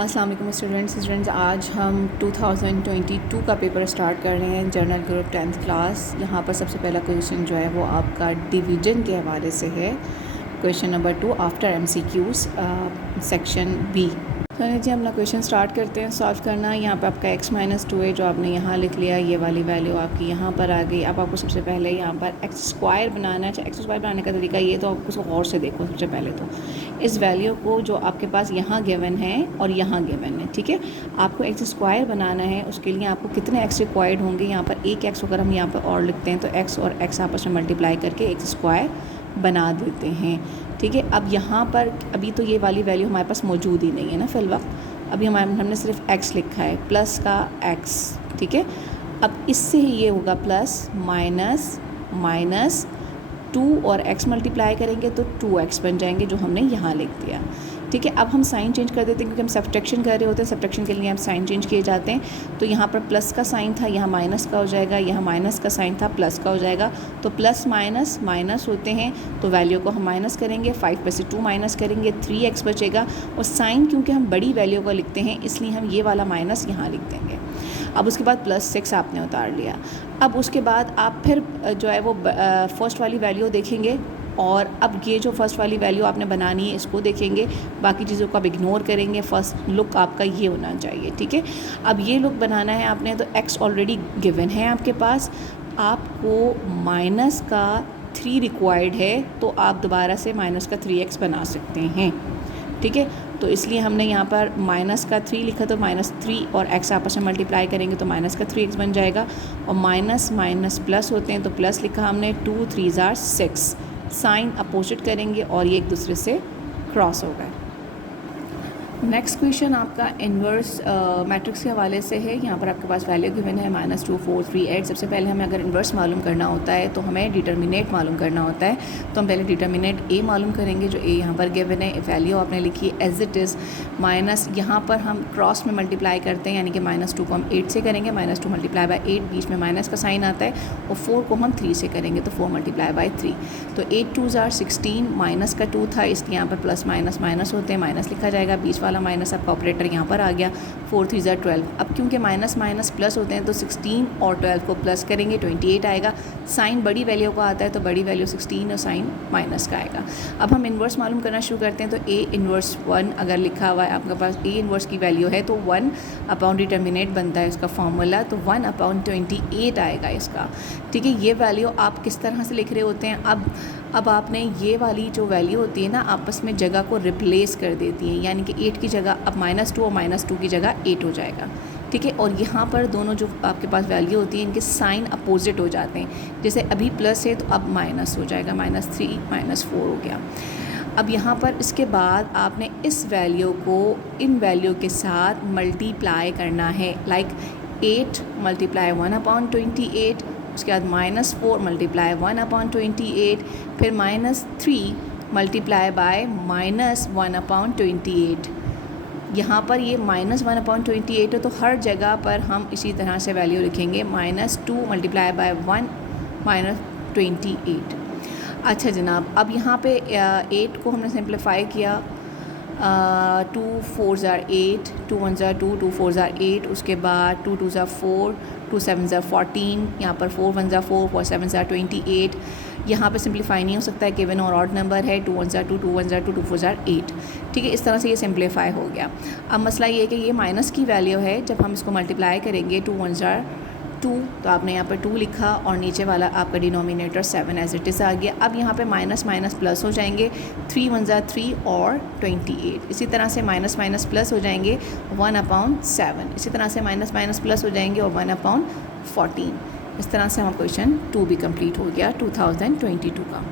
अस्सलाम वालेकुम स्टूडेंट्स आज हम 2022 का पेपर स्टार्ट कर रहे हैं जनरल ग्रुप 10th क्लास। यहाँ पर सबसे पहला क्वेश्चन जो है वो आपका डिवीजन के हवाले से है। Question number 2 after MCQs section B. तो जी हम अपना क्वेश्चन स्टार्ट करते हैं सॉल्व करना। यहाँ पे आपका x-2 है जो आपने यहाँ लिख लिया, ये वाली वैल्यू आपकी यहाँ पर आ गई। अब आपको सबसे पहले यहाँ पर x² बनाना है। x² बनाने का तरीका ये, तो आप उसको गौर से देखो। सबसे पहले तो इस वैल्यू को जो आपके पास यहाँ गिवन है और यहाँ गिवन है, ठीक है, आपको x² बनाना है। उसके लिए आपको कितने x रिक्वायर्ड होंगे, यहाँ पर एक x अगर हम यहाँ पर और लिखते हैं तो x और x आपस में मल्टीप्लाई करके x² बना देते हैं, ठीक है। अब यहाँ पर अभी तो ये वाली वैल्यू हमारे पास मौजूद ही नहीं है ना फिल वक्त। अभी हमने सिर्फ x लिखा है, प्लस का x, ठीक है। अब इससे ये होगा प्लस माइनस 2 और x मल्टीप्लाई करेंगे तो 2x बन जाएंगे जो हमने यहाँ लिख दिया, ठीक है। अब हम साइन चेंज कर देते हैं क्योंकि हम सब्ट्रैक्शन कर रहे होते हैं। सब्ट्रैक्शन के लिए हम साइन चेंज किए जाते हैं। तो यहाँ पर प्लस का साइन था, यहाँ माइनस का हो जाएगा, यहाँ माइनस का साइन था, प्लस का हो जाएगा। तो प्लस माइनस होते हैं तो वैल्यू को हम माइनस करेंगे, 5 में से 2 माइनस करेंगे, 3x बचेगा। और साइन क्योंकि हम बड़ी वैल्यू को लिखते हैं इसलिए हम ये वाला माइनस यहाँ लिख देंगे। अब उसके बाद +6 आपने उतार लिया। अब उसके बाद आप फिर जो है वो फर्स्ट वाली वैल्यू देखेंगे और अब ये जो फर्स्ट वाली वैल्यू आपने बनानी है इसको देखेंगे, बाकी चीज़ों को आप इग्नोर करेंगे। फर्स्ट लुक आपका ये होना चाहिए, ठीक है। अब ये लुक बनाना है आपने, तो x ऑलरेडी गिवन है आपके पास, आपको माइनस का 3 रिक्वायर्ड है तो आप दोबारा से माइनस का 3x बना सकते हैं, ठीक है। तो इसलिए हमने यहाँ पर माइनस का 3 लिखा, तो -3 और x आपस में मल्टीप्लाई करेंगे तो माइनस का 3x बन जाएगा। और माइनस प्लस होते हैं तो प्लस लिखा हमने, 2 3 6, साइन अपोजिट करेंगे और ये एक दूसरे से क्रॉस हो गए। नेक्स्ट क्वेश्चन आपका इन्वर्स मैट्रिक्स के हवाले से है। यहाँ पर आपके पास वैल्यू गिवन है -2 4 3 8। सबसे पहले हमें अगर इन्वर्स मालूम करना होता है तो हमें डिटर्मिनेट मालूम करना होता है। तो हम पहले डिटर्मिनेट a मालूम करेंगे जो a यहाँ पर गिवन है। वैल्यू आपने लिखी है एज इट इज़, माइनस यहाँ पर हम क्रॉस में मल्टीप्लाई करते हैं, यानी कि -2 को हम 8 से करेंगे, -2 मल्टीप्लाई बाई 8, बीच में माइनस का साइन आता है, और 4 को हम 3 से करेंगे तो 4 मल्टीप्लाई बाई 3। तो 8 2 16, माइनस का 2 था इसलिए यहाँ पर प्लस माइनस होते हैं, माइनस लिखा जाएगा, बीच वाला माइनस आपका ऑपरेटर यहाँ पर आ गया। 4 3 12। अब क्योंकि माइनस प्लस होते हैं तो 16 और 12 को प्लस करेंगे, 28 आएगा। साइन बड़ी वैल्यू का आता है तो बड़ी वैल्यू 16 और साइन माइनस का आएगा। अब हम इन्वर्स मालूम करना शुरू करते हैं। तो a इन्वर्स 1 अगर लिखा हुआ है आपके पास, a इन्वर्स की वैल्यू है तो 1 अपॉन डिटर्मिनेट बनता है इसका फॉर्मूला, तो 1 अपॉन 28 आएगा इसका, ठीक है। ये वैल्यू आप किस तरह से लिख रहे होते हैं, अब आपने ये वाली जो वैल्यू होती है ना आपस में जगह को रिप्लेस कर देती है, यानी कि 8 की जगह अब -2 और -2 की जगह 8 हो जाएगा, ठीक है। और यहाँ पर दोनों जो आपके पास वैल्यू होती है इनके साइन अपोजिट हो जाते हैं। जैसे अभी प्लस है तो अब माइनस हो जाएगा, -3 -4 हो गया। अब यहाँ पर इसके बाद आपने इस वैल्यू को इन वैल्यू के साथ मल्टीप्लाई करना है, लाइक 8 मल्टीप्लाई 1 अपॉन 28, उसके बाद -4 मल्टीप्लाई 1 अपॉन 28, फिर -3 मल्टीप्लाई बाय -1 अपॉन 28। यहाँ पर ये -1 अपॉन 28 है तो हर जगह पर हम इसी तरह से वैल्यू लिखेंगे, -2 मल्टीप्लाई बाय 1 -28। अच्छा जनाब, अब यहाँ पे 8 को हमने सिंप्लीफाई किया, 2 4 8, 2 1 2, 2 4 8, उसके बाद 2 2 4, 2 7 14, यहाँ पर 4 1 4, 4 7 28। यहाँ पे सिंप्लीफाई नहीं हो सकता है, गिवन और ऑड नंबर है, 2 1 2, 2 1 2, 2 4 8, ठीक है। इस तरह से ये सिंप्लीफाई हो गया। अब मसला ये है कि ये माइनस की वैल्यू है, जब हम इसको मल्टीप्लाई करेंगे 2 1 2, तो आपने यहाँ पर 2 लिखा और नीचे वाला आपका डिनोमिनेटर 7 एज इट इज़ आ गया। अब यहाँ पे माइनस प्लस हो जाएंगे, 3 1 3 और 28। इसी तरह से माइनस प्लस हो जाएंगे 1 अपॉन 7, इसी तरह से माइनस प्लस हो जाएंगे और 1 अपॉन 14। इस तरह से हमारा क्वेश्चन 2 भी कंप्लीट हो गया 2022 का।